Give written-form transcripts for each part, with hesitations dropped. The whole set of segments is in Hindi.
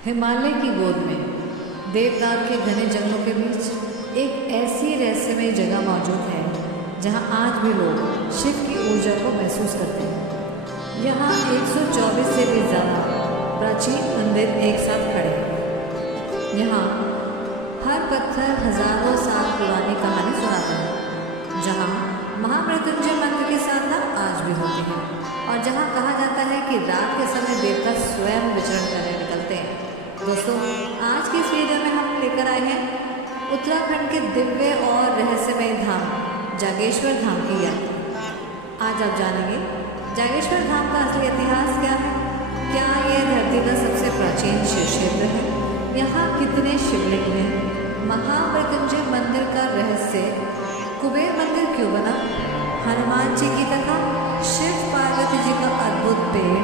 हिमालय की गोद में देवदार के घने जंगलों के बीच एक ऐसी रहस्यमय जगह मौजूद है जहां आज भी लोग शिव की ऊर्जा को महसूस करते हैं। यहाँ 124 से भी ज़्यादा प्राचीन मंदिर एक साथ खड़े हैं। यहाँ हर पत्थर हजारों साल पुरानी कहानी सुनाता है। जहाँ महामृत्युंजय मंत्र की साधना आज भी होती है और जहाँ कहा जाता है कि रात के समय देवता स्वयं विचरण करने निकलते हैं। दोस्तों, आज की इस वीडियो में हम लेकर आए हैं उत्तराखंड के दिव्य और रहस्यमय धाम जागेश्वर धाम की यात्रा। आज आप जानेंगे जागेश्वर धाम का असली इतिहास क्या है, क्या ये धरती का सबसे प्राचीन शिव क्षेत्र है, यहाँ कितने शिवलिंग हैं, महामृत्युंजय मंदिर का रहस्य, कुबेर मंदिर क्यों बना, हनुमान जी की कथा, शिव पार्वती जी का अद्भुत पेड़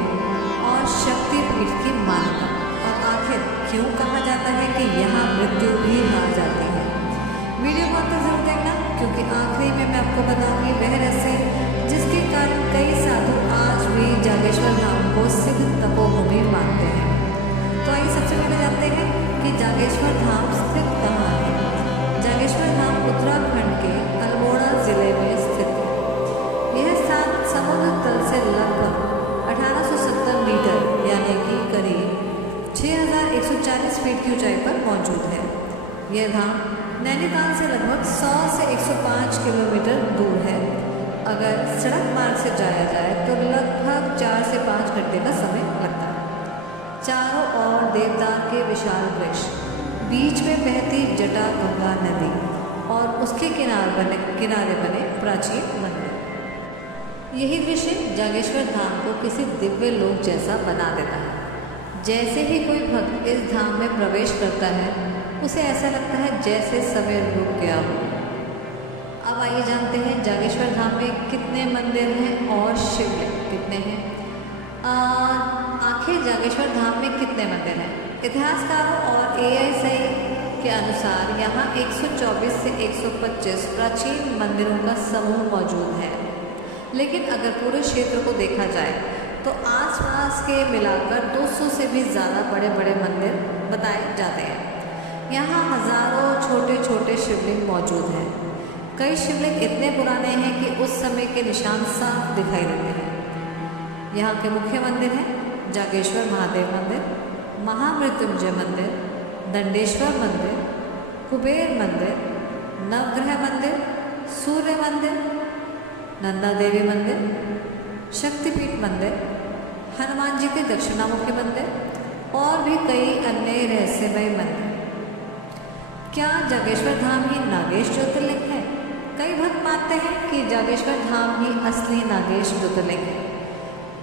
और शक्तिपीठ की मान्यता, और आखिर क्यों कहा जाता है कि यहाँ मृत्यु भी हार जाती है। वीडियो को अंत तक जरूर देखना, क्योंकि आखिरी में मैं आपको बताऊंगी वह रहस्य जिसके कारण कई साधु आज भी जागेश्वर धाम को सिद्ध तपोभूमि मानते हैं। तो आइए सबसे पहले जानते हैं कि जागेश्वर धाम स्थित कहाँ है। जागेश्वर धाम उत्तराखंड के अल्मोड़ा जिले में स्थित है। यह स्थान समुद्र तल से लगभग 1870 मीटर यानी कि करीब 6140 फीट की ऊंचाई पर मौजूद है। यह धाम नैनीताल से लगभग 100 से 105 किलोमीटर दूर है। अगर सड़क मार्ग से जाया जाए तो लगभग 4 से 5 घंटे का समय लगता है। चारों ओर देवदार के विशाल वृक्ष, बीच में बहती जटा गंगा नदी और उसके किनारे बने प्राचीन मंदिर। यही दृश्य जागेश्वर धाम को किसी दिव्य लोक जैसा बना देता है। जैसे ही कोई भक्त इस धाम में प्रवेश करता है, उसे ऐसा लगता है जैसे समय रुक गया हो। अब आइए जानते हैं जागेश्वर धाम में कितने मंदिर हैं और शिवलिंग कितने हैं। आखिर जागेश्वर धाम में कितने मंदिर हैं? इतिहासकारों और AISI के अनुसार यहाँ 124 से 125 प्राचीन मंदिरों का समूह मौजूद है। लेकिन अगर पूरे क्षेत्र को देखा जाए तो आसपास के मिलाकर 200 से भी ज़्यादा बड़े बड़े मंदिर बताए जाते हैं। यहाँ हजारों छोटे छोटे शिवलिंग मौजूद हैं। कई शिवलिंग इतने पुराने हैं कि उस समय के निशान साफ दिखाई देते हैं। यहाँ के मुख्य मंदिर हैं जागेश्वर महादेव मंदिर, महामृत्युंजय मंदिर, दंडेश्वर मंदिर, कुबेर मंदिर, नवग्रह मंदिर, सूर्य मंदिर, नंदा देवी मंदिर, शक्तिपीठ मंदिर, हनुमान जी के दक्षिणामुखी मंदिर और भी कई अन्य रहस्यमय मंदिर। क्या जागेश्वर धाम ही नागेश ज्योतिर्लिंग है? कई भक्त मानते हैं कि जागेश्वर धाम ही असली नागेश ज्योतिर्लिंग है।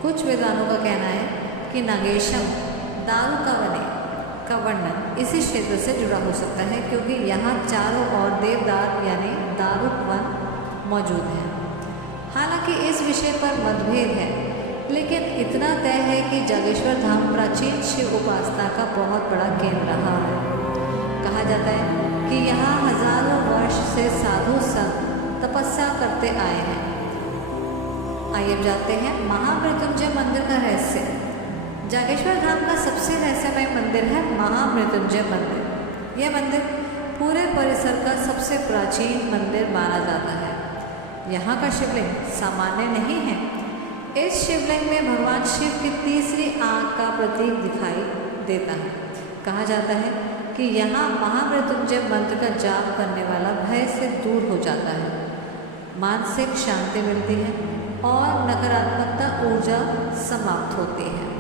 कुछ विद्वानों का कहना है कि नागेशम दारुकावने का वर्णन इसी क्षेत्र से जुड़ा हो सकता है, क्योंकि यहाँ चारों ओर देवदार यानी दारुक वन मौजूद है। हालांकि इस विषय पर मतभेद है, लेकिन इतना तय है कि जागेश्वर धाम प्राचीन शिव उपासना का बहुत बड़ा केंद्र रहा है। कहा जाता है कि यहाँ हजारों वर्ष से साधु संत तपस्या करते आए हैं। आइए अब जानते हैं महामृत्युंजय मंदिर का रहस्य। जागेश्वर धाम का सबसे रहस्यमय मंदिर है महामृत्युंजय मंदिर। यह मंदिर पूरे परिसर का सबसे प्राचीन मंदिर माना जाता है। यहाँ का शिवलिंग सामान्य नहीं है। इस शिवलिंग में भगवान शिव की तीसरी आंख का प्रतीक दिखाई देता है। कहा जाता है कि यहाँ महामृत्युंजय मंत्र का जाप करने वाला भय से दूर हो जाता है, मानसिक शांति मिलती है और नकारात्मकता ऊर्जा समाप्त होती है।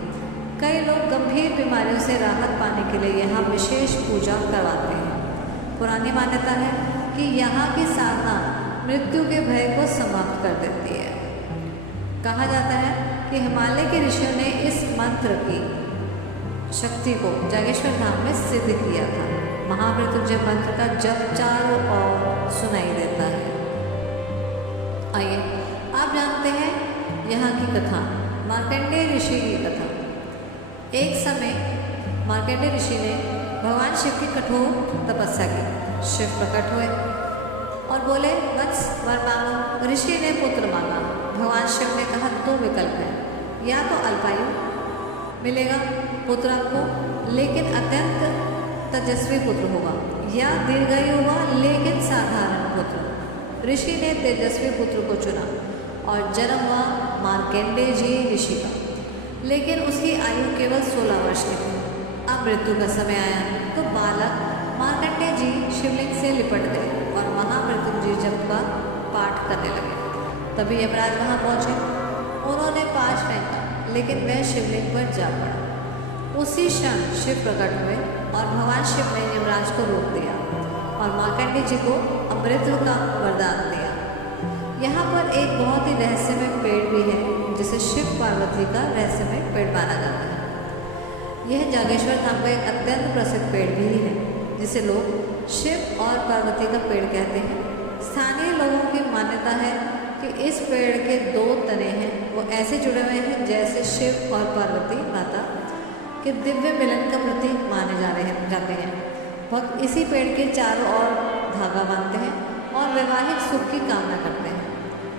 कई लोग गंभीर बीमारियों से राहत पाने के लिए यहाँ विशेष पूजा करवाते हैं। पुरानी मान्यता है कि यहाँ की साधना मृत्यु के भय को समाप्त कर देती है। कहा जाता है कि हिमालय के ऋषियों ने इस मंत्र की शक्ति को जागेश्वर धाम में सिद्ध किया था। महामृत्युंजय मंत्र का जप चारों ओर सुनाई देता है। आइए आप जानते हैं यहाँ की कथा, मार्कंडेय ऋषि की कथा। एक समय मार्कंडेय ऋषि ने भगवान शिव की कठोर तपस्या की। शिव प्रकट हुए और बोले, वत्स वर मांगो। ऋषि ने पुत्र मांगा। भगवान शिव ने कहा, दो विकल्प हैं, या तो अल्पायु मिलेगा पुत्र आपको, लेकिन अत्यंत तेजस्वी पुत्र होगा, या दीर्घायु होगा लेकिन साधारण पुत्र। ऋषि ने तेजस्वी पुत्र को चुना और जन्म हुआ मार्कंडेय जी ऋषि का, लेकिन उसकी आयु केवल 16 वर्ष की थी। अब मृत्यु का समय आया तो बालक मार्कंडेय जी शिवलिंग से लिपट गए और महामृत्युंजय जप का पाठ करने लगे। तभी यमराज वहाँ पहुँचे। उन्होंने पाश फेंका, लेकिन वह शिवलिंग पर जा पड़ा। उसी क्षण शिव प्रकट हुए और भगवान शिव ने यमराज को रोक दिया और मार्कंडेय जी को अमृत का वरदान दिया। यहाँ पर एक बहुत ही रहस्यमय पेड़ भी है, जिसे शिव पार्वती का रहस्यमय पेड़ माना जाता है। यह जागेश्वर धाम का एक अत्यंत प्रसिद्ध पेड़ भी है, जिसे लोग शिव और पार्वती का पेड़ कहते हैं। स्थानीय लोगों की मान्यता है कि इस पेड़ के 2 तने हैं, वो ऐसे जुड़े हुए हैं जैसे शिव और पार्वती माता के दिव्य मिलन का प्रतीक माने जाते हैं। भक्त इसी पेड़ के चारों ओर धागा बांधते हैं और वैवाहिक सुख की कामना करते हैं।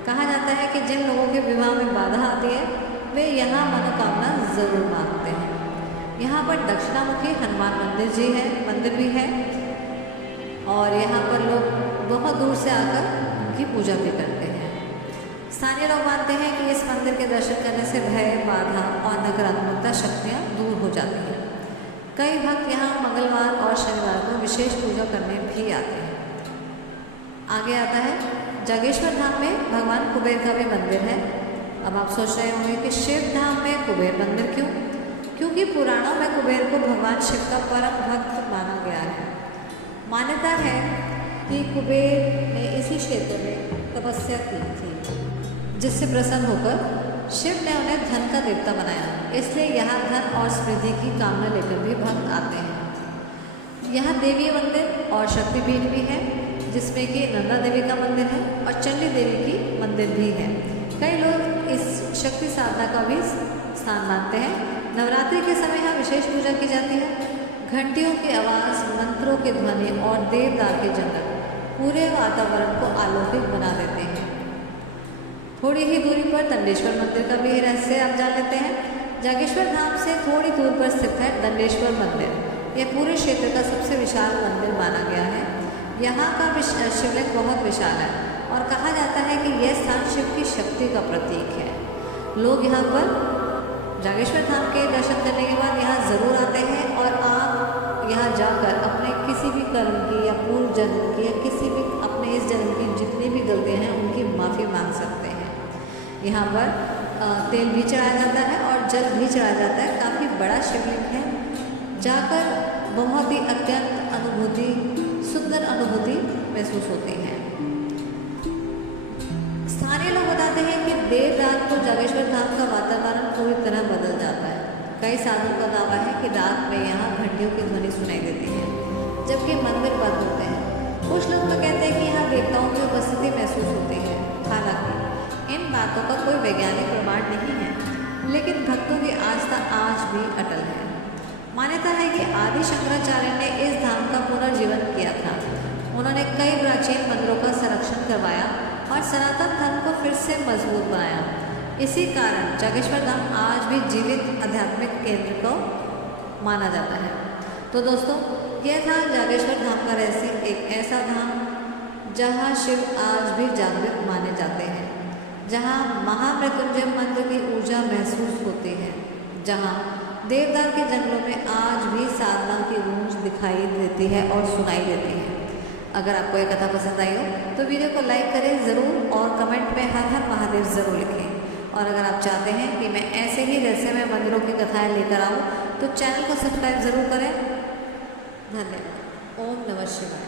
कहा जाता है कि जिन लोगों के विवाह में बाधा आती है, वे यहाँ मनोकामना जरूर मांगते हैं। यहाँ पर दक्षिणामुखी हनुमान मंदिर भी है और यहाँ पर लोग बहुत दूर से आकर उनकी पूजा भी करते हैं। स्थानीय लोग मानते हैं कि इस मंदिर के दर्शन करने से भय, बाधा और नकारात्मकता शक्तियाँ दूर हो जाती हैं। कई भक्त यहाँ मंगलवार और शनिवार को विशेष पूजा करने भी आते हैं। आगे आता है जागेश्वर धाम में भगवान कुबेर का भी मंदिर है। अब आप सोच रहे होंगे कि शिव धाम में कुबेर मंदिर क्यों? क्योंकि पुराणों में कुबेर को भगवान शिव का परम भक्त माना गया है। मान्यता है कि कुबेर ने इसी क्षेत्र में तपस्या की थी, जिससे प्रसन्न होकर शिव ने उन्हें धन का देवता बनाया। इसलिए यहाँ धन और समृद्धि की कामना लेकर भी भक्त आते हैं। यहाँ देवी मंदिर और शक्तिपीठ भी है, जिसमें कि नंदा देवी का मंदिर है और चंडी देवी की मंदिर भी है। कई लोग इस शक्ति साधना का भी स्थान मानते हैं। नवरात्रि के समय यहाँ विशेष पूजा की जाती है। घंटियों की आवाज़, मंत्रों के ध्वनि और देवदार के जंगल पूरे वातावरण को अलौकिक बना देते हैं। थोड़ी ही दूरी पर दंडेश्वर मंदिर का भी रहस्य आप जान लेते हैं। जागेश्वर धाम से थोड़ी दूर पर स्थित है दंडेश्वर मंदिर। यह पूरे क्षेत्र का सबसे विशाल मंदिर माना गया है। यहाँ का शिवलिंग बहुत विशाल है और कहा जाता है कि यह स्थान शिव की शक्ति का प्रतीक है। लोग यहाँ पर जागेश्वर धाम के दर्शन करने के बाद यहाँ ज़रूर आते हैं और आप यहाँ जाकर अपने किसी भी कर्म की या पूर्व जन्म की या किसी भी अपने इस जन्म की जितनी भी गलतियाँ हैं उनकी माफ़ी मांग सकते हैं। यहाँ पर तेल भी चढ़ाया जाता है और जल भी चढ़ाया जाता है। काफ़ी बड़ा शिवलिंग है। जाकर बहुत ही अत्यंत सुंदर अनुभूति महसूस होती है। स्थानीय लोग बताते हैं कि देर रात को जागेश्वर धाम का वातावरण पूरी तरह बदल जाता है। कई साधुओं का दावा है कि रात में यहाँ घंटियों की ध्वनि सुनाई देती है, जबकि मंदिर बंद होते हैं। कुछ लोग तो कहते हैं कि यहाँ देवताओं की उपस्थिति महसूस होती है। हालांकि इन बातों का कोई वैज्ञानिक प्रमाण नहीं है, लेकिन भक्तों की आस्था आज भी अटल है। मान्यता है कि आदि शंकराचार्य ने इस धाम का पुनर्जीवन किया था। उन्होंने कई प्राचीन मंदिरों का संरक्षण करवाया और सनातन धर्म को फिर से मजबूत बनाया। इसी कारण जागेश्वर धाम आज भी जीवित आध्यात्मिक केंद्र को माना जाता है। तो दोस्तों, यह था जागेश्वर धाम का रहस्य। एक ऐसा धाम जहाँ शिव आज भी जागृत माने जाते हैं, जहाँ महामृत्युंजय मंत्र की ऊर्जा महसूस होती है, जहाँ देवदार के जंगलों में आज भी साधना की गूंज दिखाई देती है और सुनाई देती है। अगर आपको ये कथा पसंद आई हो तो वीडियो को लाइक करें ज़रूर और कमेंट में हर हर महादेव ज़रूर लिखें। और अगर आप चाहते हैं कि मैं ऐसे ही रहस्यमय मंदिरों की कथाएं लेकर आऊँ तो चैनल को सब्सक्राइब ज़रूर करें। धन्यवाद। ओम नमः शिवाय।